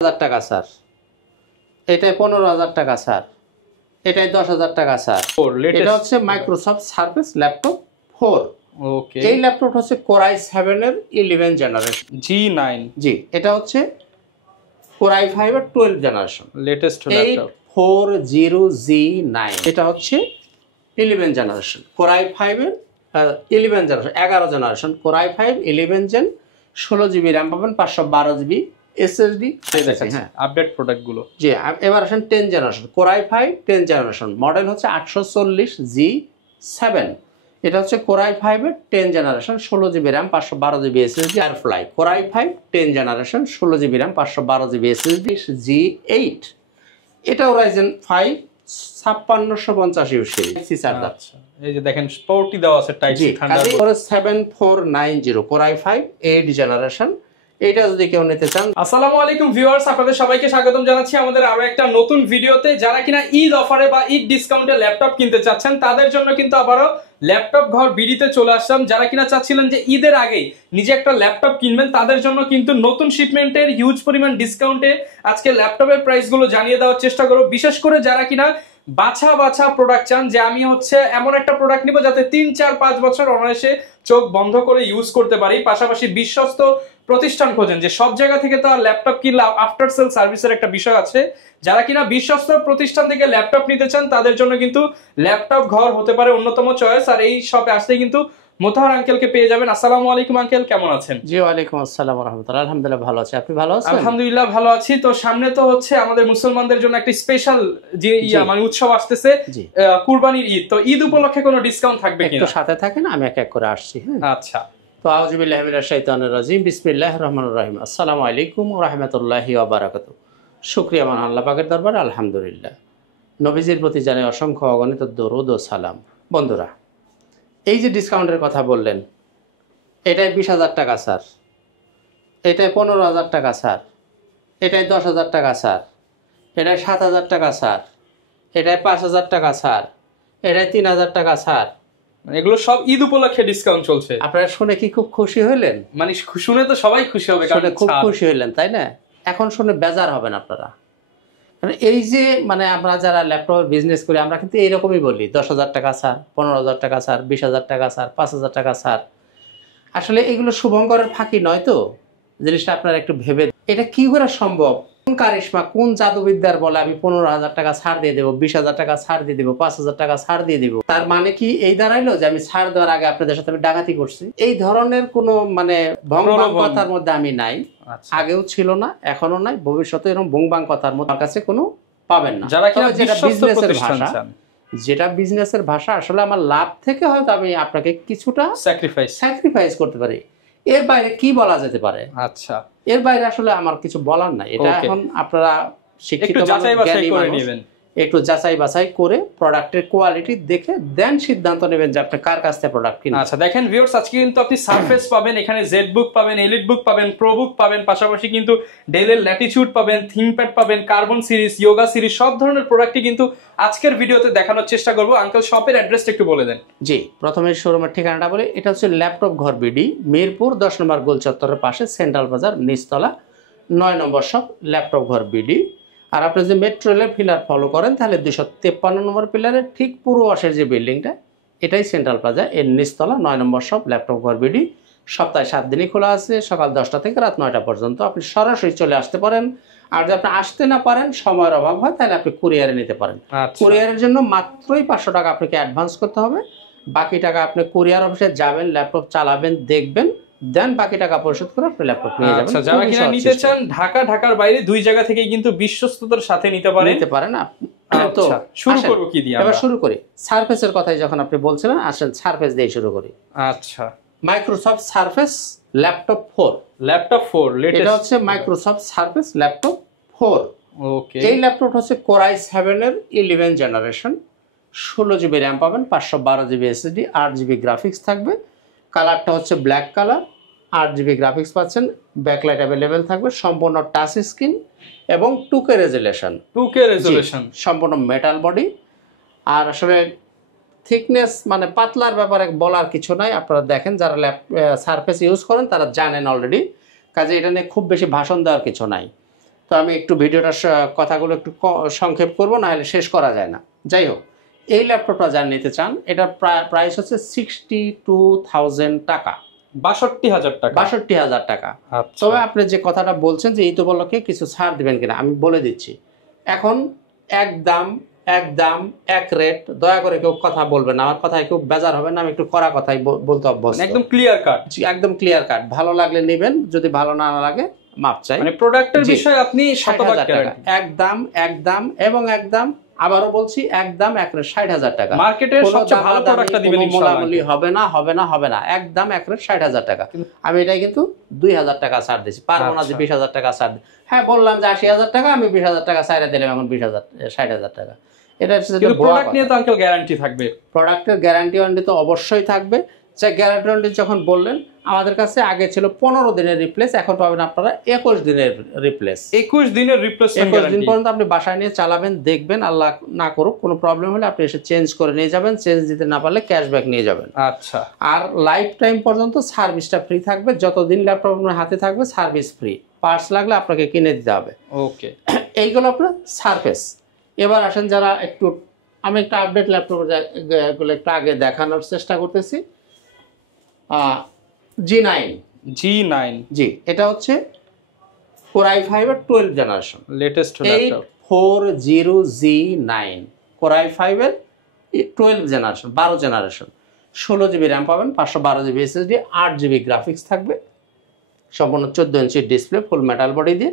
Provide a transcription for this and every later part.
হাজার টাকা স্যার, এটাই 15,000 টাকা স্যার, এটাই 10,000 টাকা স্যার। এটা হচ্ছে মাইক্রোসফট সার্ফেস ল্যাপটপ 4। ওকে, এই ল্যাপটপ হচ্ছে Core i7 এর 11 জেনারেশন G9। জি, এটা হচ্ছে Core i5 এর 12 জেনারেশন, লেটেস্ট ল্যাপটপ 840G9। এটা হচ্ছে 11 জেনারেশন, Core i5 এর 11 generation, 11 generation, Core i5 11 gen, 16GB RAM পাবেন, 512GB এসএসডি। হ্যাঁ, আপডেট প্রোডাক্টগুলো। জি, এবার আসেন 10 generation, Core i5 10 generation, model হচ্ছে 840G7। এটা হচ্ছে Core i5 এর 10 generation, 16GB RAM, 512GB SSD. Airfly Core i5 10 generation, 16GB RAM, 512GB SSD, G8। এটাও Ryzen 5 5650 ইউ সিরিজ চার্জার। আচ্ছা, এই যে দেখেন পোর্টই দেওয়া আছে type C Thunderbolt. Core 7490 Core i5 8 generation. এটা যদি কেউ নিতে চান। আসসালামু আলাইকুম ভিউয়ার্স, আপনাদের সবাইকে স্বাগতম জানাচ্ছি আমাদের আরো একটা নতুন ভিডিওতে। যারা কিনা ঈদ অফারে বা ঈদ ডিসকাউন্টে ল্যাপটপ কিনতে চাচ্ছেন তাদের জন্য কিন্তু আবারও ল্যাপটপ ঘর বিডিতে চলে আসলাম। যারা কিনা চাচ্ছিলেন যে ঈদের আগেই নিজে একটা ল্যাপটপ কিনবেন তাদের জন্য কিন্তু নতুন শিপমেন্টের হিউজ পরিমাণ ডিসকাউন্টে আজকে ল্যাপটপের প্রাইসগুলো জানিয়ে দেওয়ার চেষ্টা করব। বিশেষ করে যারা কিনা বাছা প্রোডাক্ট চান, যে আমি হচ্ছে এমন একটা প্রোডাক্ট নিব যাতে 3-4-5 বছর অনায়াসে চোখ বন্ধ করে ইউজ করতে পারি, পাশাপাশি বিশ্বস্ত প্রতিষ্ঠান খোঁজেন, যে সব জায়গা থেকে তো আর ল্যাপটপ কিনলে আফটার সেল সার্ভিসের একটা বিষয় আছে। যারা কিনা বিশ্বস্ত প্রতিষ্ঠান থেকে ল্যাপটপ নিতে চান তাদের জন্য কিন্তু ল্যাপটপ ঘর হতে পারে অন্যতম চয়েস। আর এই শপে আসলে কিন্তু মোতাহার আঙ্কেলকে পেয়ে যাবেন। আসসালামু আলাইকুম আঙ্কেল, কেমন আছেন? জি, ওয়ালাইকুম আসসালাম ওয়া রাহমাতুল্লাহ। আলহামদুলিল্লাহ ভালো আছি, আপনি ভালো আছেন? আলহামদুলিল্লাহ ভালো আছি। তো সামনে তো হচ্ছে আমাদের মুসলমানদের জন্য একটা স্পেশাল যে মানে উৎসব আসতেছে, কুরবানির ঈদ। তো ঈদ উপলক্ষে কোনো ডিসকাউন্ট থাকবে কিনা? একটু সাথে থাকেন, আমি এক এক করে আসছি। হ্যাঁ, আচ্ছা। তো আউযু বিল্লাহি মিনাশ শাইতানির রাজিম, বিসমিল্লাহির রহমানির রহিম। আসসালামু আলাইকুম ওয়া রাহমাতুল্লাহি ওয়া বারাকাতুহু। শুকরিয়া মান আল্লাহ পাকের দরবারে, আলহামদুলিল্লাহ। নবীজির প্রতি জানাই অসংখ্য অগণিত দরুদ ও সালাম। বন্ধুরা, এই যে ডিসকাউন্টের কথা বললেন, এটাই 20,000 টাকা স্যার, এটাই 15,000 টাকা স্যার, এটাই 10,000 টাকা স্যার, এটাই 7,000 টাকা স্যার, এটাই 5,000 টাকা স্যার, এটাই 3,000 টাকা স্যার। এগুলো সব ঈদ উপলক্ষে ডিসকাউন্ট চলছে। আপনারা শুনে কি খুব খুশি হইলেন? মানে শুনে তো সবাই খুশি হবে, শুনে খুব খুশি হইলেন, তাই না? এখন শুনে বেজার হবেন আপনারা। এই যে মানে আমরা যারা ল্যাপটপের বিজনেস করি আমরা কিন্তু এইরকমই বলি, 10,000 টাকা স্যার, 15,000 টাকা স্যার, 20,000 টাকা স্যার, 5,000 টাকা স্যার। আসলে এগুলো শুভঙ্করের ফাঁকি নয় তো, জিনিসটা আপনারা একটু ভেবে, এটা কি করে সম্ভব? কোন কারিশমা, কোন জাদুবিদ্যার বলে আমি 15,000 টাকা ছাড় দিয়ে দেবো, 20,000 টাকা ছাড় দিয়ে দেবো, 5,000 টাকা ছাড় দিয়ে দিব? তার মানে কি এই দাঁড়াইলো যে আমি ছাড় দেওয়ার আগে আপনাদের সাথে আমি ডাকাতি করছি? এই ধরনের কোনো মানে ভঙ্গবাং কথার মধ্যে আমি নাই, আগেও ছিল না, এখনো নাই, ভবিষ্যতে এরকম ভঙ্গবাং কথার মধ্যে আমার কাছে কোনো পাবেন না। যারা কিনা যেটা বিজনেসের প্রতিষ্ঠান ভাষা, চান, যেটা বিজনেসের ভাষা, আসলে আমার লাভ থেকে হয়তো আমি আপনাকে কিছুটা স্যাক্রিফাইস করতে পারি, এর বাইরে কি বলা যেতে পারে? আচ্ছা, এর বাইরে আসলে আমার কিছু বলার নাই। এটা এখন আপনারা শিক্ষিত একটু যাচাই বাছাই করে প্রোডাক্টের কোয়ালিটি দেখে দেন সিদ্ধান্ত নেবেন যে আপনি কার কাছ থেকে প্রোডাক্ট কিনবেন। আচ্ছা, দেখেন ভিউয়ার্স, আজকে কিন্তু আপনি সারফেস পাবেন, এখানে জেড বুক পাবেন, এলিট বুক পাবেন, প্রো বুক পাবেন, পাশাপাশি কিন্তু ডেলের ল্যাটিটিউড পাবেন, থিংকপ্যাড পাবেন, কার্বন সিরিজ, ইয়োগা সিরিজ, সব ধরনের প্রোডাক্টই কিন্তু আজকের ভিডিওতে দেখানোর চেষ্টা করব। আঙ্কেল, শপের অ্যাড্রেসটা একটু বলে দেন। জি, প্রথমে শোরুমের ঠিকানাটা বলি। এটা হচ্ছে ল্যাপটপ ঘর বিডি, মিরপুর 10 নম্বর গোল চত্বরের পাশে, সেন্ট্রাল বাজার, নিচতলা, 9 নম্বর শপ, ল্যাপটপ ঘর বিডি। আর আপনি যদি মেট্রো রেলের পিলার ফলো করেন তাহলে 253 নম্বর পিলারের ঠিক পূর্ব পাশের যে বিল্ডিংটা, এটাই সেন্ট্রাল প্লাজা, এর নিচতলা, 9 নম্বর শপ, ল্যাপটপ ঘর বিডি। সপ্তাহে 7 দিনই খোলা আছে, সকাল 10টা থেকে রাত 9টা পর্যন্ত। আপনি সরাসরি চলে আসতে পারেন। আর যদি আপনি আসতে না পারেন, সময়ের অভাব হয়, তাহলে আপনি কুরিয়ারে নিতে পারেন। কুরিয়ারের জন্য মাত্রই 500 টাকা আপনাকে অ্যাডভান্স করতে হবে। বাকি টাকা আপনি কুরিয়ার অফিসে যাবেন, ল্যাপটপ চালাবেন, দেখবেন, দেন বাকি টাকা পরিশোধ করে আপনি ল্যাপটপ নিয়ে যাবেন। আচ্ছা, যারা কিনা নিতে চান ঢাকার বাইরে দুই জায়গা থেকে কিন্তু বিশ্বস্ততার সাথে নিতে পারেন। তো শুরু করব কি দিয়ে? এবার শুরু করি সারফেসের কথাই যখন আপনি বলছিলেন, আসেন সারফেস দিয়ে শুরু করি। আচ্ছা, মাইক্রোসফট সারফেস ল্যাপটপ 4। লেটেস্ট, এটা হচ্ছে মাইক্রোসফট সারফেস ল্যাপটপ 4। ওকে, এই ল্যাপটপ হচ্ছে Core i7 এর 11 জেনারেশন, 16GB র্যাম পাবেন, 512GB এসএসডি, 8GB গ্রাফিক্স থাকবে। কালারটা হচ্ছে ব্ল্যাক কালার, 8GB গ্রাফিক্স পাচ্ছেন, ব্যাকলাইট অ্যাভেলেবেল থাকবে, সম্পূর্ণ টাচ স্ক্রিন এবং 2K রেজোলিউশন, সম্পূর্ণ মেটাল বডি। আর আসলে থিকনেস মানে পাতলার ব্যাপারে বলার কিছু নাই, আপনারা দেখেন যারা সারফেস ইউজ করেন তারা জানেন অলরেডি, কাজে এটা নিয়ে খুব বেশি ভাষণ দেওয়ার কিছু নাই। তো আমি একটু ভিডিওটা কথাগুলো একটু সংক্ষেপ করব, না হলে শেষ করা যায় না। যাই হোক, এই ল্যাপটপটা যারা নিতে চান এটার প্রাইস হচ্ছে 62,000 টাকা, 62,000 টাকা, 62,000 টাকা। আচ্ছা। তবে আপনি যে কথাটা বলছেন যে ঈদ উপলক্ষে কিছু ছাড় দিবেন কিনা, আমি বলে দিচ্ছি। এখন একদম এক রেট, দয়া করে কেউ কথা বলবেন না, আমার কথায় কেউ বেজার হবে না, আমি একটু কড়া কথাই বলতে অভ্যস্ত। একদম ক্লিয়ার কাট, একদম ক্লিয়ার কাট। ভালো লাগলে নেবেন, যদি ভালো না লাগে মাপ চাই। মানে প্রোডাক্টের বিষয়ে আপনি 60,000 টাকা একদম এবং একদম, আবারও বলছি একদম এক রেট 60,000 টাকা। মার্কেটের সবচেয়ে ভালো প্রোডাক্টটা দিবেন ইনশাআল্লাহ। হবে না, একদম এক রেট 60,000 টাকা। আমি এটাই কিন্তু 2,000 টাকা ছাড় দিচ্ছি, পারবো না যে 20,000 টাকা ছাড় দিই। হ্যাঁ, বললাম যে 80,000 টাকা, আমি 20,000 টাকা ছাড়ে দিলাম, এখন 60,000 টাকা। এটা প্রোডাক্ট নিয়ে তো আঙ্কেল গ্যারান্টি থাকবে। প্রোডাক্টের গ্যারান্টি ওয়ারেন্টি তো অবশ্যই থাকবে। যে গ্যারান্টি ওয়ারেন্টি যখন বললেন, আমাদের কাছে আগে ছিল 15 দিনের রিপ্লেস, এখন পাবেন আপনারা 21 দিনের রিপ্লেস। 21 দিনের রিপ্লেসমেন্ট 21 দিন পর্যন্ত আপনি বাসায় নিয়ে চালাবেন, দেখবেন, আল্লাহ না করুক কোনো প্রবলেম হলে আপনি এসে চেঞ্জ করে নিয়ে যাবেন, চেঞ্জ দিতে না পারলে ক্যাশব্যাক নিয়ে যাবেন। আচ্ছা। আর লাইফ টাইম পর্যন্ত সার্ভিসটা ফ্রি থাকবে, যতদিন ল্যাপটপ আপনার হাতে থাকবে সার্ভিস ফ্রি। পার্টস লাগলে আপনাকে কিনে দিতে হবে। ওকে, এইগুলো আপনার সারফেস। এবার আসেন যারা একটু, আমি একটা আপডেট ল্যাপটপগুলো একটু আগে দেখানোর চেষ্টা করতেছি। G9 জি, এটা হচ্ছে Core i5 এর 12 generation, latest laptop 840G9 Core i5 এর 12 জেনারেশন, 12 জেনারেশন। 16 জিবি র্যাম পাবেন, 512 জিবি এসএসডি, 8 জিবি গ্রাফিক্স থাকবে, সম্পূর্ণ 14 ইঞ্চি ডিসপ্লে, ফুল মেটাল বডি দিয়ে।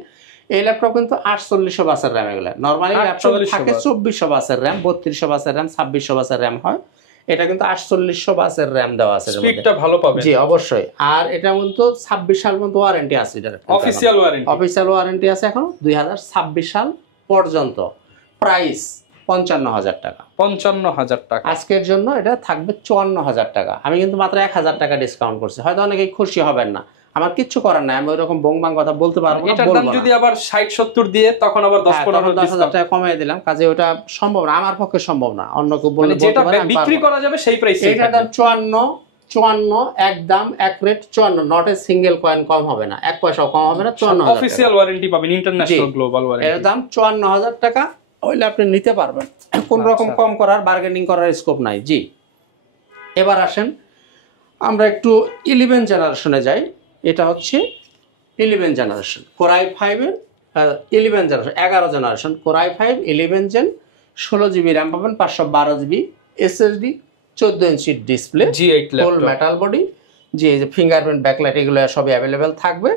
এই ল্যাপটপ কিন্তু 4800 বাসের র্যাম। এগুলো নরমালি ল্যাপটপ থাকে 2400 বাসের র্যাম, 3200 বাসের র্যাম, 2600 বাসের র্যাম হয়। এটা কিন্তু 4800 বাসের র্যাম দেওয়া আছে, স্পিডটা ভালো পাবেন। জি অবশ্যই। আর এটা কিন্তু 26 সাল পর্যন্ত ওয়ারেন্টি আছে, এটার অফিশিয়াল ওয়ারেন্টি আছে এখন 2026 সাল পর্যন্ত। প্রাইস 55,000 টাকা। 55,000 টাকা আজকের জন্য এটা থাকবে 54,000 টাকা। আমি কিন্তু মাত্র 1,000 টাকা ডিসকাউন্ট করছি, হয়তো অনেকেই খুশি হবেন না, আমার কিচ্ছু করার নাই, আমি ওইরকম বংবাং কথা বলতে পারবো না। এটার দাম যদি আবার 60-70 দিয়ে, তখন আবার 10-15,000 টাকা কমিয়ে দিলাম, কাজে ওটা সম্ভব না, আমার পক্ষে সম্ভব না, অন্য কেউ বলে যেটা বিক্রি করা যাবে সেই প্রাইসে। এটার দাম 54 একদম এক rate 54, not a single coin কম হবে না, এক পয়সাও কম হবে না। 54,000 অফিশিয়াল ওয়ারেন্টি পাবেন, ইন্টারন্যাশনাল গ্লোবাল ওয়ারেন্টি। এর দাম 54,000 টাকা হইলে আপনি নিতে পারবেন, কোন রকম কম করার বার্গেনিং করার স্কোপ নাই। জি, এবার আসেন আমরা একটু 11 জেনারেশনে যাই। এটা হচ্ছে 11 জেনারেশন Core i5 এর 11 generation, 11 generation Core i5 11 gen, 16 GB RAM পাবেন, 512 GB SSD, 14 inch display, G8 full metal body. জি, এই যে ফিঙ্গারপ্রিন্ট, ব্যাকলাইট এগুলো সবই অ্যাভেলেবেল থাকবে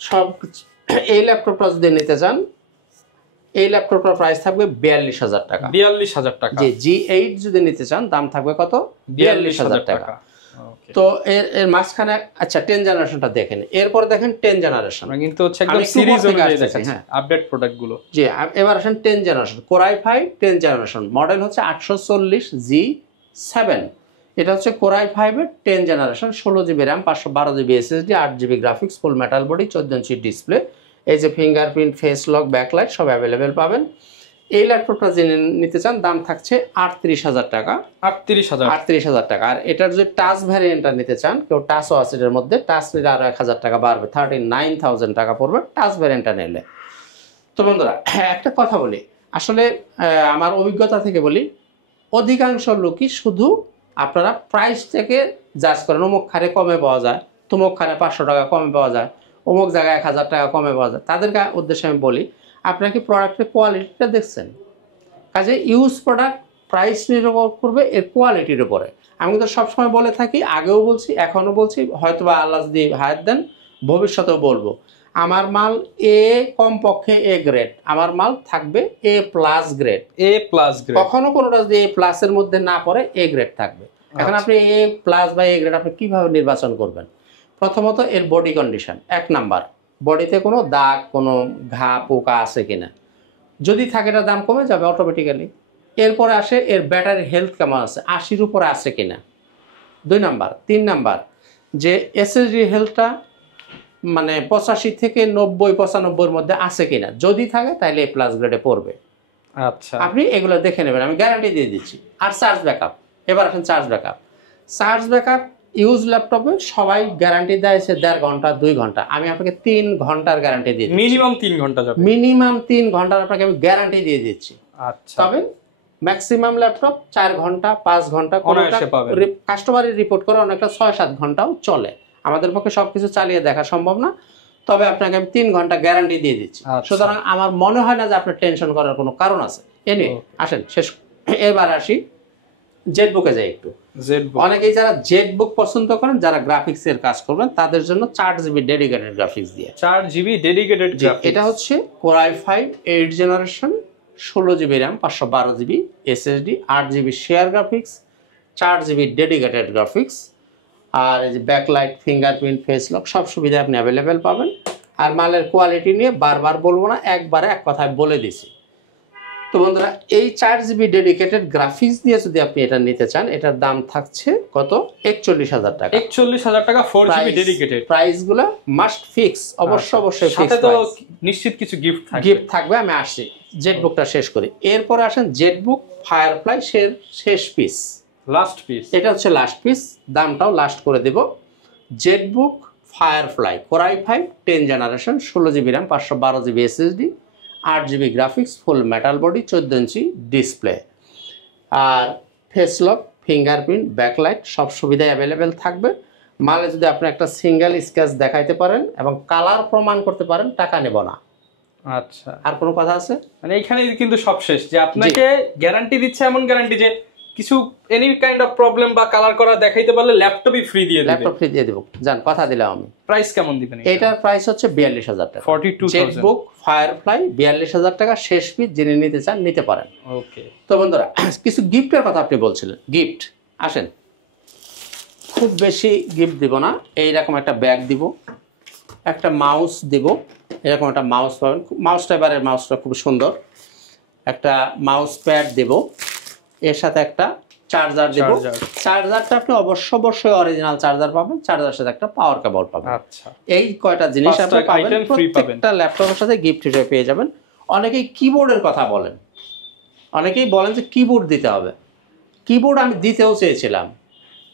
সব। এই ল্যাপটপটা যদি নিতে চান, এই ল্যাপটপটার প্রাইস থাকবে 42,000 টাকা। 42,000 টাকা। জি, G8 যদি নিতে চান দাম থাকবে কত? 42,000 টাকা। তো এর মাঝখানে আচ্ছা 10 জেনারেশনটা দেখেন, এরপর দেখেন 10 জেনারেশন, কিন্তু হচ্ছে একদম সিরিজ অনুযায়ী দেখেন আপডেট প্রোডাক্ট গুলো। জি, এবার আসেন 10 generation Core i5 10 generation, model হচ্ছে 840G7। এটা হচ্ছে Core i5 এর 10 generation, 16 GB RAM, 512 GB SSD, 8 GB graphics, full metal body, 14 inch display. এই যে ফিঙ্গারপ্রিন্ট, ফেস লক, ব্যাকলাইট সব অ্যাভেলেবেল পাবেন। এই ল্যাপটপটা যিনি নিতে চান দাম থাকছে 38,000 টাকা। 38,000 টাকা। আর এটার যে টাচ ভ্যারিয়েন্টটা নিতে চান, কেউ টাচও আছে এর মধ্যে, টাচ নিলে আরো 1,000 টাকা বাড়বে, 39,000 টাকা পড়বে টাচ ভ্যারিয়েন্টটা নিলে। তো বন্ধুরা একটা কথা বলি, আসলে আমার অভিজ্ঞতা থেকে বলি, অধিকাংশ লোকই শুধু আপনারা প্রাইস থেকে জাজ করেন, অমুক খারে কমে পাওয়া যায়, তমুক খারে 500 টাকা কমে পাওয়া যায়, অমুক জায়গায় 1,000 টাকা কমে পাওয়া যায়। তাদেরকে উদ্দেশ্যে আমি বলি, আপনাকে প্রোডাক্টের কোয়ালিটিটা দেখছেন, কাজে ইউজ প্রোডাক্ট প্রাইস নির্ভর করবে এর কোয়ালিটির উপরে। আমি কিন্তু সবসময় বলে থাকি, আগেও বলছি, এখনও বলছি, হয়তোবা আল্লাহ যদি হায়াত দেন ভবিষ্যতেও বলবো, আমার মাল কমপক্ষে এ গ্রেড, আমার মাল থাকবে A+ গ্রেড। কখনো কোনোটা যদি A+ এর মধ্যে না পড়ে এ গ্রেড থাকবে। এখন আপনি A+ বা এ গ্রেড আপনি কিভাবে নির্বাচন করবেন? প্রথমত এর বডি কন্ডিশন, 1 নাম্বার, বডিতে কোনো দাগ, কোনো ঘা পোকা আছে কিনা, যদি থাকে এটা দাম কমে যাবে অটোমেটিক্যালি। এরপরে আসে এর ব্যাটারি হেলথ কেমন আছে, 80-র উপরে আছে কিনা, 2 নাম্বার। 3 নাম্বার, যে এসএসডি হেলথটা মানে 85 থেকে 90-95-এর মধ্যে আছে কিনা, যদি থাকে তাহলে A+ গ্রেডে পড়বে। আচ্ছা, আপনি এগুলো দেখে নেবেন, আমি গ্যারান্টি দিয়ে দিচ্ছি। আর চার্জ ব্যাকআপ, এবার আসেন চার্জ ব্যাকআপ। ইউজ ল্যাপটপে সবাই গ্যারান্টি দেয়ছে 1.5 ঘন্টা 2 ঘন্টা, আমি আপনাকে 3 ঘন্টার গ্যারান্টি দিয়ে দিচ্ছি। মিনিমাম 3 ঘন্টা যাবে, মিনিমাম 3 ঘন্টার আপনাকে আমি গ্যারান্টি দিয়ে দিচ্ছি। আচ্ছা, তবে ম্যাক্সিমাম ল্যাপটপ 4 ঘন্টা 5 ঘন্টা, অনায়াসে পাবেন। কাস্টমারের রিপোর্ট করে অনেকটা 6-7 ঘন্টাও চলে। আমাদের পক্ষে সবকিছু চালিয়ে দেখা সম্ভব না, তবে আপনাকে আমি 3 ঘন্টা গ্যারান্টি দিয়ে দিচ্ছি। আচ্ছা। সুতরাং আমার মনে হয় না যে আপনার টেনশন করার কোনো কারণ আছে। আসেন শেষ, এবার আসি জেটবুকে যাই একটু। জেটবুক, অনেকেই যারা জেটবুক পছন্দ করেন, যারা গ্রাফিক্স এর কাজ করবেন, তাদের জন্য 4 জিবি ডেডিকেটেড গ্রাফিক্স দিয়ে। 4 জিবি ডেডিকেটেড গ্রাফিক্স, এটা হচ্ছে Core i5 8 generation, 16 GB RAM, 512 GB SSD, 8 GB share graphics, 4 GB dedicated graphics, আর এই যে ব্যাকলাইট, ফিঙ্গারপ্রিন্ট, ফেস লক সব সুবিধা আপনি অ্যাভেলেবেল পাবেন। আর মালের কোয়ালিটি নিয়ে বারবার বলবো না, একবারে এক কথায় বলে দিছি। তো বন্ধুরা, এই 4 জিবি ডেডিকেটেড গ্রাফিক্স দিয়ে যদি আপনি এটা নিতে চান, এটার দাম থাকছে কত? 41,000 টাকা। 41,000 টাকা 4 জিবি ডেডিকেটেড। প্রাইসগুলো মাস্ট ফিক্স, অবশ্যই সাথে ফিক্স। তো নিশ্চিত কিছু গিফট থাকবে। গিফট থাকবে, আমি আসছি। জেটবুকটা শেষ করি, এরপরে আসেন জেটবুক ফায়ারফ্লাই শেষ পিস, লাস্ট পিস। এটা হচ্ছে লাস্ট পিস, দামটাও লাস্ট করে দেব। Jetbook Firefly Core i5 10 generation, 16 GB RAM, 512 GB SSD, 8 GB graphics, full metal body, 14 inch display, আর ফেস লক, ফিঙ্গারপ্রিন্ট, ব্যাকলাইট সব সুবিধা অ্যাভেলেবেল থাকবে। মালে যদি আপনি একটা সিঙ্গেল স্কেচ দেখাইতে পারেন এবং কালার প্রমাণ করতে পারেন, টাকা নেব না। আচ্ছা, আর কোনো কথা আছে? মানে এখানে কিন্তু সব শেষ, যে আপনাকে গ্যারান্টি দিচ্ছে, এমন গ্যারান্টি যে কিছু এনি কাইন্ড অফ প্রবলেম বা কালার করা দেখাইতে পারলে ল্যাপটপই ফ্রি দিয়ে দিবে। ল্যাপটপ ফ্রি দিয়ে দেব, জান কথা দিলাম আমি। প্রাইস কেমন দিবেন? এটার প্রাইস হচ্ছে 42,000 টাকা। 42,000। জেটবুক ফায়ারফ্লাই 42,000 টাকা, শেষ পিস, যিনি নিতে চান নিতে পারেন। ওকে, তো বন্ধুরা, কিছু গিফটের কথা আপনি বলছিলেন, গিফট আসেন। খুব বেশি গিফট দিব না, এইরকম একটা ব্যাগ দিব, একটা মাউস দিব, এরকম একটা মাউস পাবেন। মাউসটা, এবারের মাউসটা খুব সুন্দর, একটা মাউস প্যাড দেব, এর সাথে একটা চার্জার দেব। চার্জারটা আপনি অবশ্যই অরিজিনাল চার্জার পাবেন, চার্জারের সাথে একটা পাওয়ার কেবল পাবেন। আচ্ছা, এই কয়টা জিনিস আপনি পাবেন, প্রত্যেকটা ল্যাপটপের সাথে গিফট হিসেবে পেয়ে যাবেন। অনেকেই কিবোর্ডের কথা বলেন, অনেকেই বলেন যে কিবোর্ড দিতে হবে। কিবোর্ড আমি দিতেও চেয়েছিলাম,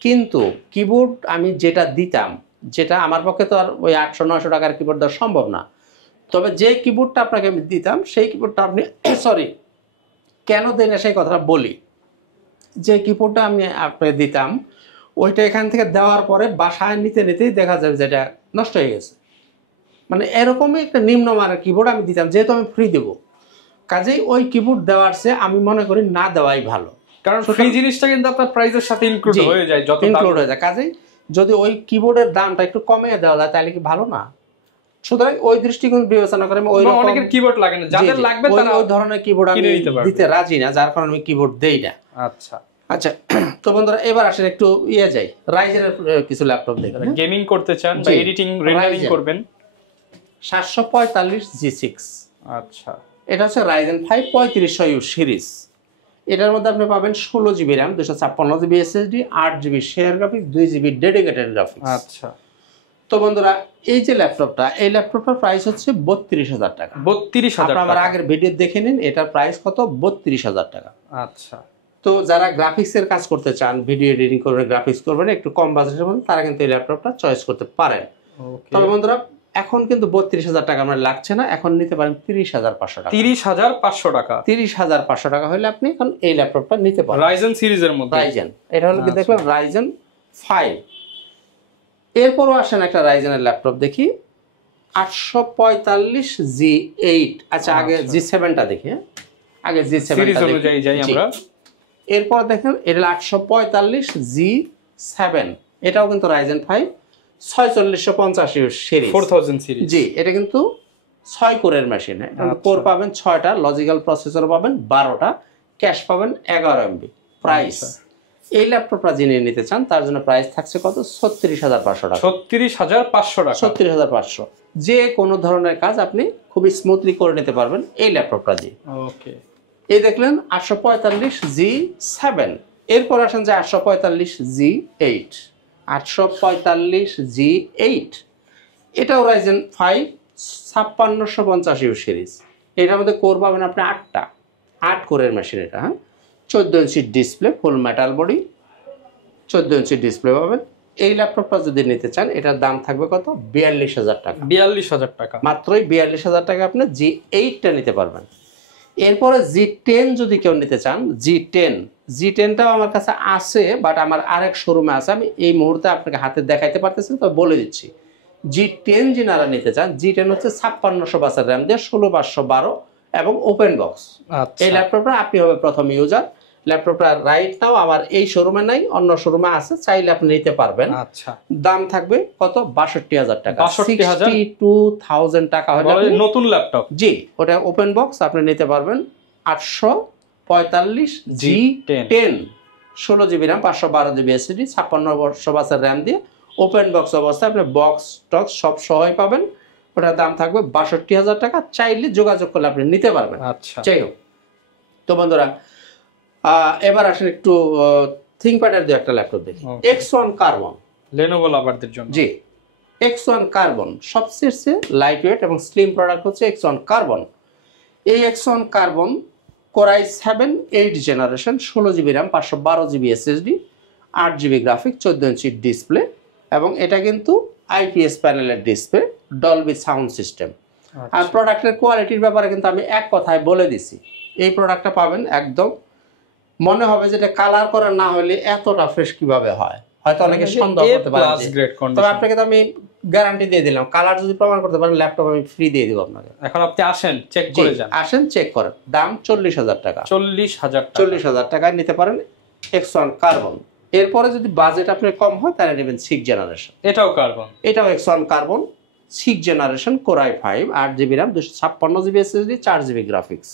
কিন্তু কিবোর্ড আমি যেটা দিতাম, যেটা আমার পক্ষে তো আর ওই 800-900 টাকার কিবোর্ড দেওয়া সম্ভব না। তবে যে কিবোর্ডটা আপনাকে আমি দিতাম, সেই কিবোর্ডটা আপনি কেন দেন না সেই কথাটা বলি। যে কিবোর্ডটা আমি আপনাকে দিতাম, ওইটা এখান থেকে দেওয়ার পরে বাসায় নিতেই দেখা যাবে যেটা নষ্ট হয়ে গেছে। মানে এরকমই একটা নিম্নমানের কিবোর্ড আমি দিতাম, যেহেতু আমি ফ্রি দেবো। কাজেই ওই কিবোর্ড দেওয়ার চেয়ে আমি মনে করি না দেওয়াই ভালো, কারণ ফ্রি জিনিসটা কিন্তু আপনার প্রাইসের সাথে ইনক্লুড হয়ে যায়, যত ইনক্লুড হয়ে যায়। কাজেই যদি ওই কিবোর্ডের দামটা একটু কমিয়ে দেওয়া যায়, তাহলে কি ভালো না? সুতরাং ওই দৃষ্টিকোণ বিবেচনা করে আমি ওই রকম, অনেকের কিবোর্ড লাগে না, যাদের লাগবে তারা ওই ধরনের কিবোর্ড আমি দিতে রাজি না, যার কারণে আমি কিবোর্ড দেই না। আচ্ছা আচ্ছা, তো বন্ধুরা, এবার আসেন একটু যাই, রাইজেনের কিছু ল্যাপটপ দেখেন। গেমিং করতে চান বা এডিটিং রেন্ডারিং করবেন, 745 G6। আচ্ছা, এটা হচ্ছে Ryzen 5 3500U সিরিজ। এটার মধ্যে আপনি পাবেন 16 GB RAM, 256 GB SSD, 8 GB share graphics, 2 GB dedicated graphics. আচ্ছা, তো বন্ধুরা, এই যে ল্যাপটপটা, এই ল্যাপটপটার প্রাইস হচ্ছে 32,000 টাকা। 32,000 টাকা। আমার আগের ভিডিও দেখে নিন, এটার প্রাইস কত? 32,000 টাকা। আচ্ছা, তো যারা গ্রাফিক্সের কাজ করতে চান, ভিডিও এডিটিং করবেন, গ্রাফিক্স করবেন, একটু কম বাজেটের মধ্যে, তারা কিন্তু এই ল্যাপটপটা চয়েস করতে পারেন। তবে বন্ধুরা, এখন কিন্তু 32,000 টাকা আমার লাগছে না, এখন নিতে পারেন 30,500 টাকা। 30,500 টাকা, 30,500 টাকা হলে আপনি এখন এই ল্যাপটপটা নিতে পারেন। রাইজেন সিরিজের মধ্যে, রাইজেন, এটা হলো কি দেখলাম Ryzen 5। এরপরও আসেন একটা রাইজেনের ল্যাপটপ দেখি, 845 G8। আচ্ছা, আগে G7টা দেখি, আগে G7 অনুযায়ী যাই আমরা। এরপর দেখেন, এটা 845 G7, এটাও কিন্তু Ryzen 5 4650 সিরিজ, 4000 সিরিজ। জি, এটা কিন্তু 6 কোরের মেশিন। কোর পাবেন 6টা, লজিক্যাল প্রসেসর পাবেন 12টা, ক্যাশ পাবেন 11 MB। প্রাইস, এই ল্যাপটপটা যিনি নিতে চান তার জন্য প্রাইস থাকছে কত? 36,500 টাকা। 36,500 টাকা, 36,500। যে কোনো ধরনের কাজ আপনি খুবই স্মুথলি করে নিতে পারবেন এই ল্যাপটপটা দিয়ে। ওকে, এই দেখলেন 845 G7। এরপর আসেন যে 845 G8। 845 G8, এটাও Ryzen 5 5650U সিরিজ। এটার মধ্যে কোর পাবেন আপনি 8টা, 8 কোরের মেশিন এটা। 14 ইঞ্চি ডিসপ্লে, ফুল মেটাল বডি, 14 ইঞ্চি ডিসপ্লে পাবেন, এই ল্যাপটপটা যদি নিতে চান এটার দাম থাকবে কত 42,000 টাকা। 42,000 টাকা, মাত্রই 42,000 টাকা আপনি G8টা নিতে পারবেন। এরপরে G10 যদি কেউ নিতে চান, G10টাও আমার কাছে আছে, বাট আমার আরেক শোরুমে আছে, আমি এই মুহূর্তে আপনাকে হাতে দেখাইতে পারতেছি না, তবে বলে দিচ্ছি। G10 যিনারা নিতে চান, G10 হচ্ছে 5600 বাসের র্যাম দিয়ে 16512 এবং ওপেন বক্স। এই ল্যাপটপটা আপনি হবে প্রথম ইউজার। ল্যাপটপটা রাইট নাও আমার এই শোরুমে নাই, অন্য শোরুমে আছে, চাইলে আপনি নিতে পারবেন। আচ্ছা, দাম থাকবে কত 62,000 টাকা, 62,000 টাকা হলে নতুন ল্যাপটপ। জি, ওটা ওপেন বক্স আপনি নিতে পারবেন। 845 G10 16GB RAM 512GB SSD 5600 বাসের র্যাম দিয়ে ওপেন বক্স অবস্থায় আপনি বক্স টক্স সব সহই পাবেন। ওটার দাম থাকবে 62,000 টাকা। চাইলে যোগাযোগ করলে আপনি নিতে পারবেন। আচ্ছা, যাই হোক, তো বন্ধুরা এবার আসেন একটু থিংকপ্যাডের দু একটা ল্যাপটপ দেখি। X1 কার্বন, Lenovo লাভারদের জন্য। জি, X1 কার্বন সবচেয়ে লাইট ওয়েট এবং স্লিম প্রোডাক্ট হচ্ছে X1 কার্বন। এই X1 carbon Core i7 8 generation 16GB RAM 512GB SSD 8GB graphic 14 inch display, এবং এটা কিন্তু IPS প্যানেলের ডিসপ্লে, ডলবি সাউন্ড সিস্টেম। আর প্রোডাক্টের কোয়ালিটির ব্যাপারে কিন্তু আমি এক কথায় বলে দিছি, এই প্রোডাক্টটা পাবেন একদম মনে হবে যেটা কালার করা না হলে এতটা ফ্রেশ কিভাবে হয়, হয়তো অনেকে সন্দেহ করতে পারেন। তবে আপনাকে তো আমি গ্যারান্টি দিয়ে দিলাম, কালার যদি প্রমাণ করতে পারেন ল্যাপটপ আমি ফ্রি দিয়ে দিব আপনাকে। এখন আপনি আসেন চেক করে যান, আসেন চেক করেন। দাম 40,000 টাকা, 40,000 টাকায় নিতে পারেন X1 কার্বন। এরপরে যদি বাজেট আপনার কম হয় তাহলে নেবেন 6 জেনারেশন, এটাও কার্বন, এটাও X1 carbon 6 generation Core i5 8GB RAM 256GB SSD 4GB graphics,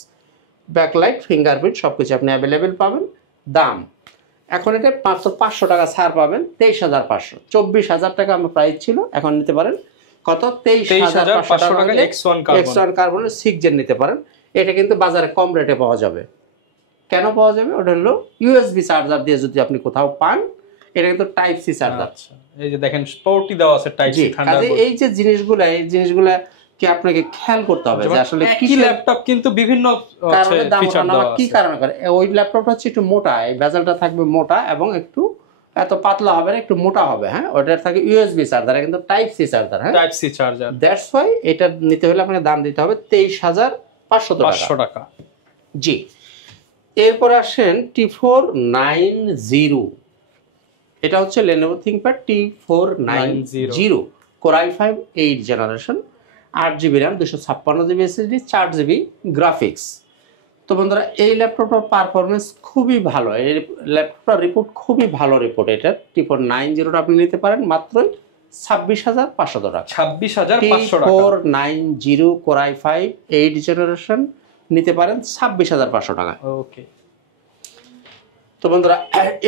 backlight fingerprint সবকিছু আপনি অ্যাভেলেবেল পাবেন। দাম এখন এটা 500 টাকা ছাড় পাবেন, 23,500। 24,000 টাকা আমার প্রাইস ছিল, এখন নিতে পারেন কত 23,500 টাকা X1 কার্বনের 6 জেন নিতে পারেন। এটা কিন্তু বাজারে কম রেটে পাওয়া যাবে। কেন পাওয়া যাবে? ওটা হলো USB চার্জার দিয়ে যদি আপনি কোথাও পান, এটা কিন্তু টাইপ সি চার্জার। এই যে দেখেন পোর্টই দেওয়া আছে টাইপ সি থান্ডারবোল্ট। এই যে জিনিসগুলা কি আপনাকে খেয়াল করতে হবে যে আসলে কি ল্যাপটপ কিন্তু বিভিন্ন ফিচার দেওয়া আছে। কি কারণে করে ওই ল্যাপটপটা হচ্ছে একটু মোটা, এই বেজেলটা থাকবে মোটা এবং একটু এত পাতলা হবে না, একটু মোটা হবে। হ্যাঁ, ওটার থাকে USB চার্জার, কিন্তু টাইপ সি চার্জার। হ্যাঁ, type C charger. That's why এটা নিতে হলে আপনাকে দাম দিতে হবে 23,500 টাকা। জি, এরপর আসেন T490। এটা হচ্ছে Lenovo ThinkPad T490 Core i5 8 generation 8GB RAM 256GB SSD 4GB graphics. তো বন্ধুরা এই ল্যাপটপটার পারফরমেন্স খুবই ভালো, এই ল্যাপটপটার রিপোর্ট খুবই ভালো রিপোর্ট। এটা T490টা আপনি নিতে পারেন মাত্রই 26,500 টাকা। 26,500 টাকা T490 Core i5 8 জেনারেশন নিতে পারেন 26,500 টাকা। ওকে, তো বন্ধুরা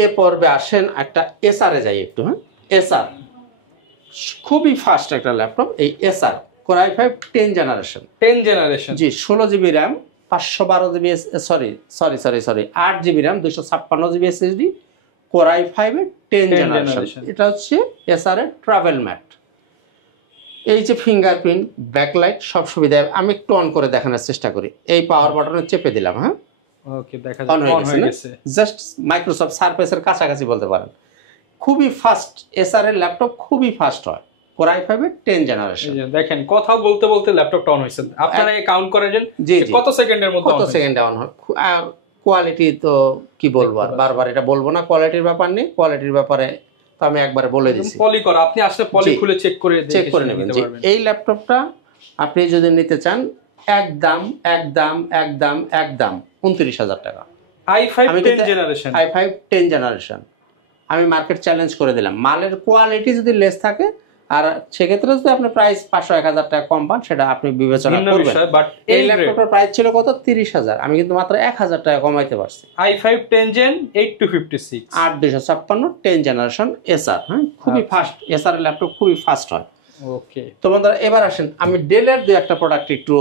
এ পর্বে আসেন একটা এসআর এ যাই একটু। হ্যাঁ, এসআর খুবই ফাস্ট একটা ল্যাপটপ। এই এসআর Core i5 10 জেনারেশন জি 16GB RAM 512GB sorry 8GB RAM 256GB SSD Core i5 10 generation. এটা হচ্ছে এসআর এর ট্রাভেল ম্যাট। এই যে ফিঙ্গারপ্রিন্ট ব্যাকলাইট সব সুবিধা আমি একটু অন করে দেখানোর চেষ্টা করি। এই পাওয়ার বাটনে চেপে দিলাম। হ্যাঁ, ওকে, দেখা যাচ্ছে অন হয়ে গেছে। জাস্ট মাইক্রোসফট সারফেসের কাছাকাছি বলতে পারেন। খুবই ফাস্ট, এসআর এর ল্যাপটপ খুবই ফাস্ট হয়। Core i5 10 generation. দেখেন কথা বলতে বলতে ল্যাপটপটা অন হইছে। আপনারা কাউন্ট করেন যে কত সেকেন্ডের মধ্যে কত সেকেন্ডে অন হয়। কোয়ালিটি তো কি বলবো, আর বারবার এটা বলবো না, কোয়ালিটির ব্যাপার নেই। কোয়ালিটির ব্যাপারে তো আমি একবারে বলে দিছি। পলি করা, আপনি আসলে পলি খুলে চেক করে নেবেন। এই ল্যাপটপটা আপনি যদি নিতে চান একদম 29,000 টাকা। i5 10 জেনারেশন আমি মার্কেট চ্যালেঞ্জ করে দিলাম। মালের কোয়ালিটি যদি লেস থাকে আর সেক্ষেত্রে যদি আপনি প্রাইস 500-1,000 টাকা কম পান সেটা আপনি বিবেচনা করবেন। বাট এই ল্যাপটপের প্রাইস ছিল কত 30,000, আমি কিন্তু মাত্র 1,000 টাকা কমাইতে পারছি। i5 10 Gen 8256 8256 10 generation SR. হ্যাঁ, খুবই ফাস্ট এসআর এর ল্যাপটপ খুবই ফাস্ট হয়। ওকে, তো বন্ধুরা এবার আসেন আমি ডেলের দুই একটা প্রোডাক্ট একটু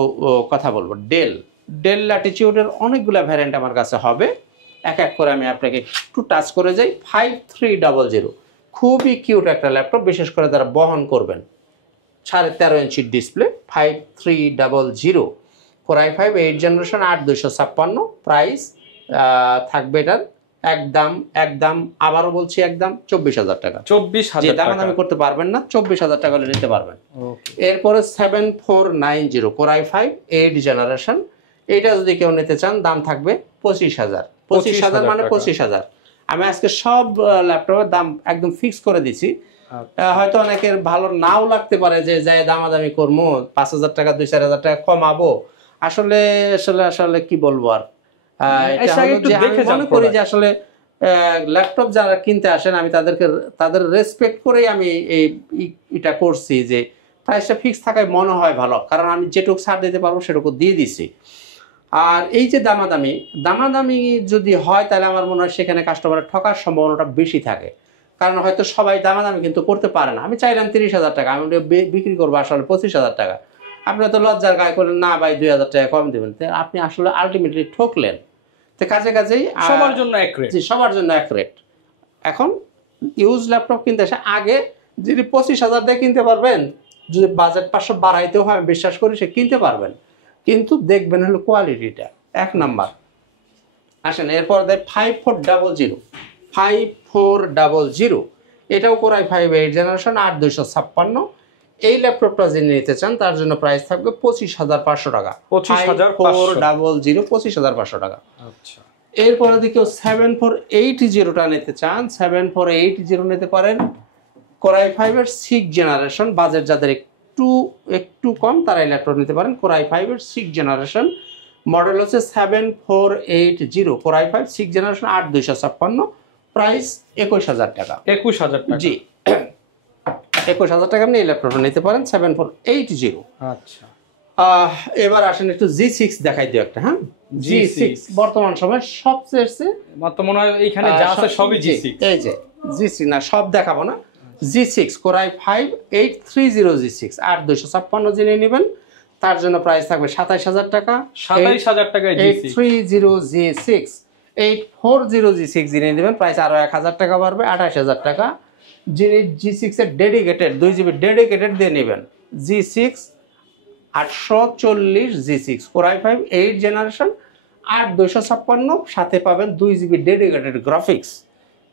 কথা বলবো। ডেল ল্যাটিটিউডের অনেকগুলো ভ্যারিয়েন্ট আমার কাছে হবে, এক এক করে আমি আপনাকে একটু টাচ করে যাই। 5300 খুবই কিউট একটা ল্যাপটপ, বিশেষ করে যারা বহন করবেন। 13.5 ইঞ্চির display 5300 Core i5 8 generation 8256 price থাকবে এটার একদম একদম আবারও বলছি একদম 24,000 টাকা। 24,000 যে টাকা দামাদামি করতে পারবেন না, 24,000 টাকা হলে নিতে পারবেন। ওকে এরপরে 7490 Core i5 8 জেনারেশন, এটা যদি কেউ নিতে চান দাম থাকবে 25,000। 25,000 মানে 25,000। আমি আজকে সব ল্যাপটপের দাম একদম ফিক্স করে দিছি। হয়তো অনেকের ভালো নাও লাগতে পারে যে যাই দামাদামি করবো 5,000 টাকা 2-4,000 টাকা কমাবো, আসলে আসলে আসলে কি বলবো আর, এটা হলো যে আমি মনে করি যে আসলে ল্যাপটপ যারা কিনতে আসেন আমি তাদের রেসপেক্ট করেই আমি এটা করছি যে প্রাইসটা ফিক্স থাকায় মনে হয় ভালো, কারণ আমি যেটুকু ছাড় দিতে পারবো সেটুকু দিয়ে দিছি। আর এই যে দামাদামি যদি হয় তাহলে আমার মনে হয় সেখানে কাস্টমারের ঠকার সম্ভাবনাটা বেশি থাকে, কারণ হয়তো সবাই দামাদামি কিন্তু করতে পারে না। আমি চাইলাম 30,000 টাকা, আমি বিক্রি করবো আসলে 25,000 টাকা, আপনি তো লজ্জার গায়ে করলেন না ভাই 2,000 টাকা কম দেবেন, আপনি আসলে আলটিমেটলি ঠকলেন। তো কাজেই সবার জন্য এক রেট, সবার জন্য এক রেট। এখন ইউজ ল্যাপটপ কিনতে আসে আগে যদি 25,000 দিয়ে কিনতে পারবেন, যদি বাজেট 500 বাড়াইতেও হয় আমি বিশ্বাস করি সে কিনতে পারবেন, কিন্তু দেখবেন হলো কোয়ালিটিটা এক নাম্বার। আসেন এরপর 5400 এটাও Core i5 8 জেনারেশন 8256। এই ল্যাপটপটা যিনি নিতে চান তার জন্য প্রাইস থাকবে 25,500 টাকা। 25,500 টাকা। আচ্ছা এরপরে যদি কেউ 7480টা নিতে চান, 7480 নিতে পারেন। Core i5 এর 6 জেনারেশন, বাজেট যাদের একটু কম তারা এই ল্যাপটপ নিতে পারেন। Core i5 এর 6 জেনারেশন, মডেল হচ্ছে 7480, Core i5 6 জেনারেশন 8256, প্রাইস 21,000 টাকা। 21,000 টাকা, জি 21,000 টাকা আপনি এই ল্যাপটপটা নিতে পারেন 7480। আচ্ছা এবার আসেন একটু G6 দেখাই দিও একটা। হ্যাঁ G6 বর্তমান সময়ের সবচেয়ে মাত্র মনে হয় এইখানে যা আছে সবই G6। এই যে G6 না, সব দেখাবো না, G6 Core i5 830 G6 8256 যিনি নেবেন তার জন্য প্রাইস থাকবে 27,000 টাকা। 27,000 টাকায় G6। 830 G6 840 G6 যিনি নেবেন প্রাইস আরো 1,000 টাকা বাড়বে 28,000 টাকা। যিনি G6 এর ডেডিকেটেড 2GB ডেডিকেটেড দিয়ে নেবেন G6 840 G6 Core i5 8 generation 8256, সাথে পাবেন 2GB ডেডিকেটেড গ্রাফিক্স।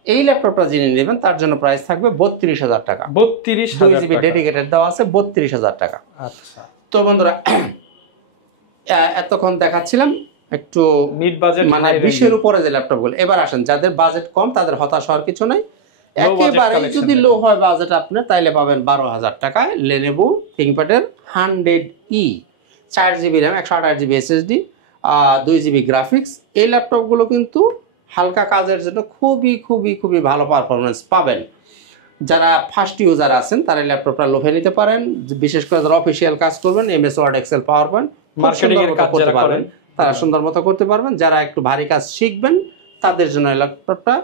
এই ল্যাপটপটা যিনি নেবেন তার জন্য প্রাইস থাকবে 32,000 টাকা। 32,000 2GB ডেডিকেটেড দেওয়া আছে 32,000 টাকা। আচ্ছা তো বন্ধুরা এতক্ষণ দেখাচ্ছিলাম একটু মিড বাজেট মানে 20-এর উপরে যে ল্যাপটপগুলো। এবার আসেন যাদের বাজেট কম তাদের হতাশ হওয়ার কিছু নাই, একেবারে যদি লো হয় বাজেট আপনার তাইলে পাবেন 12,000 টাকায় Lenovo ThinkPad 100E 4GB RAM 128GB SSD 2GB graphics. এই ল্যাপটপগুলো কিন্তু হালকা কাজের জন্য খুবই খুবই খুবই ভালো পারফরমেন্স পাবেন। যারা ফার্স্ট ইউজার আছেন তারা ল্যাপটপটা লোভে নিতে পারেন, বিশেষ করে যারা অফিসিয়াল কাজ করবেন MS Word Excel PowerPoint marketing এর কাজ করতে পারবেন, তারা সুন্দর মতো করতে পারবেন। যারা একটু ভারী কাজ শিখবেন তাদের জন্য এই ল্যাপটপটা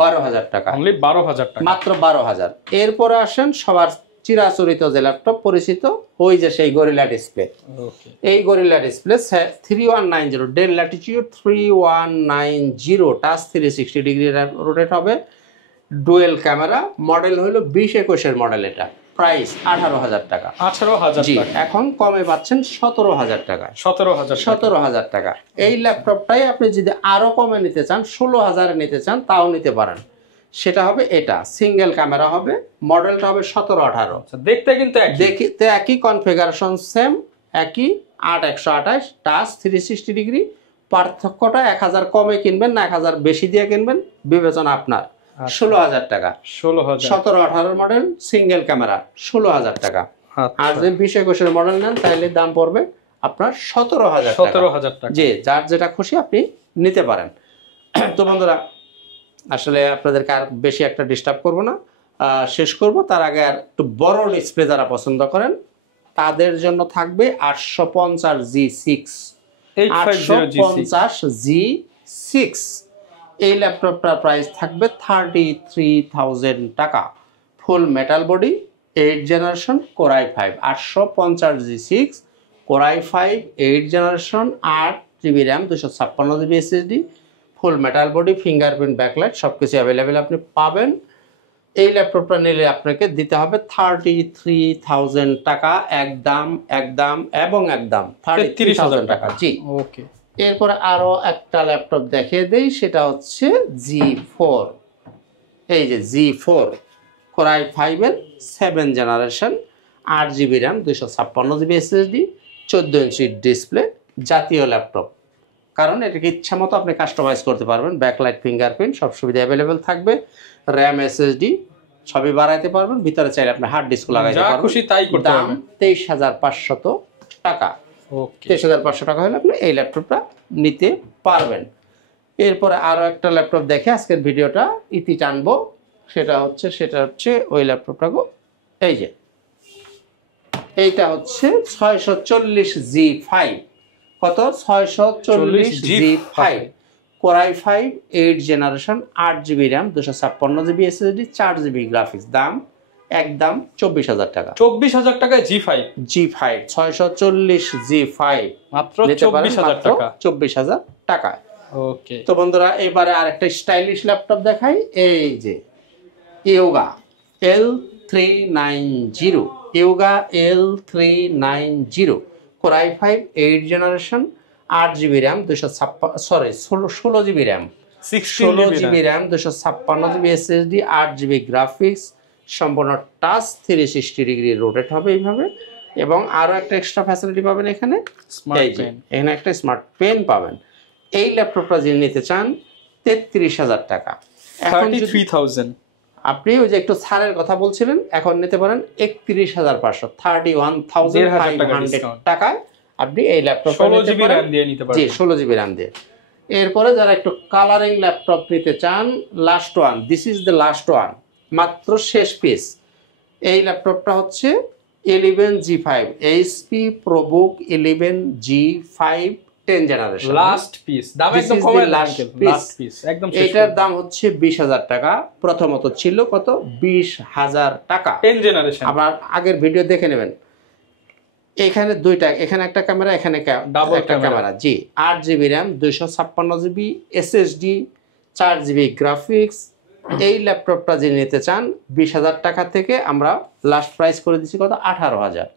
12,000 টাকা, অনলি 12,000 টাকা, মাত্র 12,000। এরপরে আসেন সবার চিরাচরিত যে ল্যাপটপ পরিচিত, ওই যে সেই গরিলা ডিসপ্লে। এই gorilla display 3190 del Latitude 3190 touch 360 degree rotate হবে, ডুয়েল ক্যামেরা, মডেল হলো 2021 এর মডেল। এটা প্রাইস 18,000 টাকা। 18,000 জি টাকা, এখন কমে পাচ্ছেন 17,000 টাকা। 17,000 টাকা। এই ল্যাপটপটাই আপনি যদি আরো কমে নিতে চান 16,000 নিতে চান তাও নিতে পারেন। সেটা হবে এটা সিঙ্গেল ক্যামেরা হবে, মডেলটা হবে 1718। দেখতে কিন্তু দেখতে একই, কনফিগারেশন সেম একই, 8128 টাচ 360 ডিগ্রি। পার্থক্যটা 1,000 কমে কিনবেন না 1,000 বেশি দিয়ে কিনবেন বিবেচনা আপনার। 16,000 টাকা। 1718 মডেল সিঙ্গেল ক্যামেরা 16,000 টাকা। আর যদি 2021 মডেল নেন তাহলে দাম পড়বে আপনার 17,000 টাকা। জি যার যেটা খুশি আপনি নিতে পারেন। তো বন্ধুরা আসলে আপনাদেরকে আর বেশি একটা ডিস্টার্ব করব না, শেষ করব তার আগে আর একটু বড় ডিসপ্লে যারা পছন্দ করেন তাদের জন্য থাকবে 850 G6 850 G6। এই ল্যাপটপটার প্রাইস থাকবে 33,000 টাকা। ফুল metal body 8 generation Core i5 850 G6 Core i5 8 generation 8GB RAM 256GB SSD, ফুল মেটাল বডি, ফিঙ্গারপ্রিন্ট, ব্যাকলাইট সবকিছু অ্যাভেলেবেল আপনি পাবেন। এই ল্যাপটপটা নিলে আপনাকে দিতে হবে 33,000 টাকা, একদম এবং একদম 33,000 টাকা। জি ওকে। এরপরে আরো একটা ল্যাপটপ দেখিয়ে দেই, সেটা হচ্ছে G4। এই যে G4 Core i5 এর 7 generation, 8GB RAM, 256GB SSD, 14 inch display, জাতীয় ল্যাপটপ। কারণ এটাকে ইচ্ছা মতো আপনি কাস্টমাইজ করতে পারবেন, ব্যাকলাইট, ফিঙ্গারপ্রিন্ট সব সুবিধা অ্যাভেলেবেল থাকবে, র্যাম, SSD সবই বাড়াইতে পারবেন, ভিতরে চাইলে আপনি হার্ড ডিস্ক লাগাইতে যা পারবেন। খুশি তাই করতে দাম পারবেন। 23,500 টাকা। ওকে, 23,500 টাকা হলে আপনি এই ল্যাপটপটা নিতে পারবেন। এরপরে আরো একটা ল্যাপটপ দেখে আজকের ভিডিওটা ইতি টানবো, সেটা হচ্ছে ওই ল্যাপটপটা এই যে এইটা হচ্ছে 640G5। কত? 640G5 Core i5 8 generation, 8GB RAM, 256GB SSD, 4GB graphics. দাম একদম 24,000 টাকা। 24,000 টাকায় G5 640G5 মাত্র নিতে পারেন 24,000 মাত্র টাকা। 24,000 টাকা। ওকে, তো বন্ধুরা এবারে আরেকটা স্টাইলিশ ল্যাপটপ দেখাই, এই যে yoga L390, yoga L390 Core i5 8 generation, 8GB RAM, 16GB RAM, 16GB RAM, 256GB SSD, 8GB graphics, সম্পূর্ণ টাচ, 360 ডিগ্রি রোটেট হবে এইভাবে। এবং আরো একটা এক্সট্রা ফ্যাসিলিটি পাবেন এখানে, স্মার্ট এই যে পেন। এখানে একটা স্মার্ট পেন পাবেন। এই ল্যাপটপটা যিনি নিতে চান 33,000 টাকা। এখন যদি 33,000 আপনি ওই যে একটু ছাড়ের কথা বলছিলেন, এখন নিতে পারেন 31,500, 31,500 টাকায় আপনি এই ল্যাপটপটা নিতে 16GB পারেন। RAM দিয়ে নিতে জি, পারবেন। 16GB র্যাম দিয়ে। এরপরে যারা একটু কালারিং ল্যাপটপ নিতে চান, last one, this is the last one, মাত্র শেষ পিস। এই ল্যাপটপটা হচ্ছে 11G5 HP ProBook 11G5 10 generation, last piece. দাম This একদম is কমে the last piece. Last piece একদম শেষ। এটার দাম হচ্ছে 20,000 টাকা। প্রথমত ছিল কত? 20,000 টাকা। 10 জেনারেশন। আবার আগের ভিডিও দেখে নেবেন, এখানে দুইটা, এখানে একটা ক্যামেরা, এখানে Double একটা camera। ক্যামেরা। জি, 8GB RAM, 256GB SSD, 4GB graphics. এই ল্যাপটপটা যে নিতে চান 20,000 টাকা থেকে আমরা লাস্ট প্রাইস করে দিচ্ছি কত? 18,000।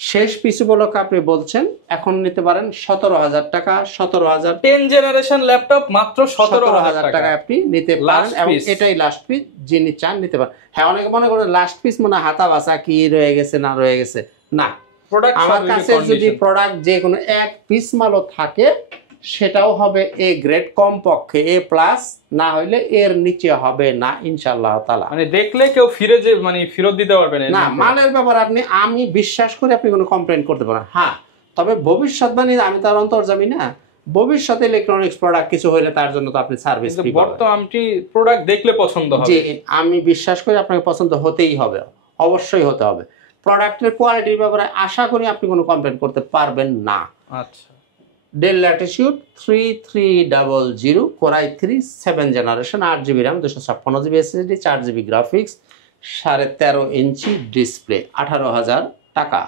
শেষ পিস উপলক্ষে আপনি বলছেন এখন নিতে পারেন 17,000 টাকা। 17,000 10 জেনারেশন ল্যাপটপ মাত্র 17,000 টাকা টাকা আপনি নিতে পারেন, Last এবং piece। এটাই লাস্ট পিস, যিনি চান নিতে পারেন। হ্যাঁ, অনেকে মনে করেন লাস্ট পিস মানে হাতা বাসা কি রয়ে গেছে না রয়ে গেছে, না। প্রোডাক্ট আমার কাছে যদি প্রোডাক্ট যে কোনো এক পিস মালও থাকে সেটাও হবে এ গ্রেড, কমপক্ষে এ প্লাস, না হইলে এর নিচে হবে না ইনশাআল্লাহ তাআলা। মানে দেখলে কেউ ফেরত দিতে পারবে না। না, মালের ব্যাপারে আমি বিশ্বাস করি আপনি কোনো কমপ্লেইন করতে পারেন। হ্যাঁ, তবে ভবিষ্যৎবাণী আমি তার অন্তর্যামী না, ভবিষ্যতে ইলেকট্রনিক্স প্রোডাক্ট কিছু হইলে তার জন্য তো আপনি সার্ভিস ফ্রি পাবেন। বর্তমানে প্রোডাক্ট দেখলে পছন্দ হবে। জি, আমি বিশ্বাস করি আপনাকে পছন্দ হতেই হবে, অবশ্যই হতে হবে। প্রোডাক্টের কোয়ালিটির ব্যাপারে আশা করি আপনি কোনো কমপ্লেইন করতে পারবেন না। আচ্ছা, del Latitude 3300 Core i3 7 generation, 8GB RAM, 256GB SSD, 4GB graphics, 13.5 inch display, 18,000 টাকা।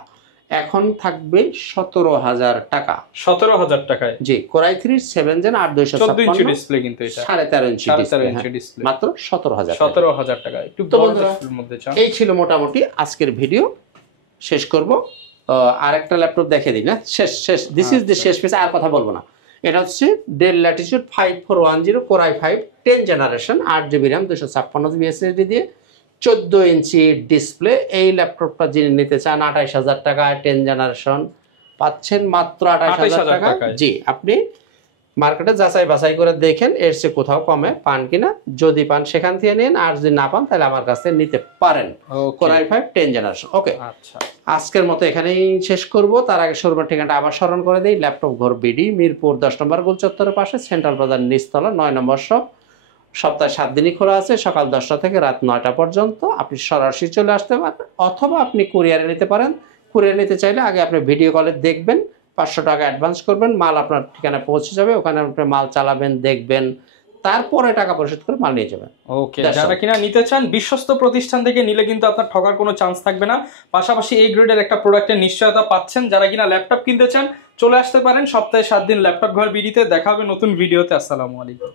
এখন থাকবে 17,000 টাকা। 17,000 টাকায় জি, Core i3 7 gen, 14 inch display, কিন্তু এটা 13.5 ইঞ্চি 13.5 ইঞ্চি ডিসপ্লে, ডিসপ্লে, মাত্র 17,000 টাকা। 17,000 টাকা। একটু তো বড় বন্ধুরা, ডিসপ্লের মধ্যে চান। এই ছিল মোটামুটি আজকের ভিডিও, শেষ করব। আরেকটা ল্যাপটপ দেখে দিই না, শেষ দিস ইজ দ্য শেষ পিস, আর কথা বলবো না। এটা হচ্ছে del Latitude 5410 Core i5 10 generation, 8GB RAM, 256GB SSD দিয়ে, 14 ইঞ্চি ডিসপ্লে। এই ল্যাপটপটা যিনি নিতে চান 28,000 টাকায় 10 জেনারেশন পাচ্ছেন মাত্র 28,000 টাকা। টাকায়। জি, আপনি মার্কেটে যাচাই বাছাই করে দেখেন এর চেয়ে কোথাও কমে পান কিনা, যদি পান সেখান থেকে নিন, আর যদি না পান তাহলে আমার কাছ থেকে নিতে পারেন। Core i5 10 generation. ওকে, আচ্ছা, আজকের মতো এখানেই শেষ করব। তার আগে শোরুমের ঠিকানাটা আবার স্মরণ করে দেই, ল্যাপটপ ঘর বিডি, মিরপুর 10 নম্বর গোল চত্বরের পাশে, সেন্ট্রাল বাজার নিচতলা, 9 নম্বর শপ। সপ্তাহে 7 দিনই খোলা আছে, সকাল 10টা থেকে রাত 9টা পর্যন্ত। আপনি সরাসরি চলে আসতে পারেন, অথবা আপনি কুরিয়ারে নিতে পারেন। কুরিয়ার নিতে চাইলে আগে আপনি ভিডিও কলে দেখবেন, 500 টাকা অ্যাডভান্স করবেন, মাল আপনার ঠিকানায় পৌঁছে যাবে, ওখানে আপনি মাল চালাবেন, দেখবেন, তারপরে টাকা পরিশোধ করে মাল নিয়ে যাবেন। ওকে, যারা কিনা নিতে চান বিশ্বস্ত প্রতিষ্ঠান থেকে নিলে কিন্তু আপনার ঠকার কোনো চান্স থাকবে না। পাশাপাশি এই গ্রেডের একটা প্রোডাক্টের নিশ্চয়তা পাচ্ছেন। যারা কিনা ল্যাপটপ কিনতে চান চলে আসতে পারেন সপ্তাহে 7 দিন ল্যাপটপ ঘর বিডিতে। দেখা হবে নতুন ভিডিওতে। আসসালামু আলাইকুম।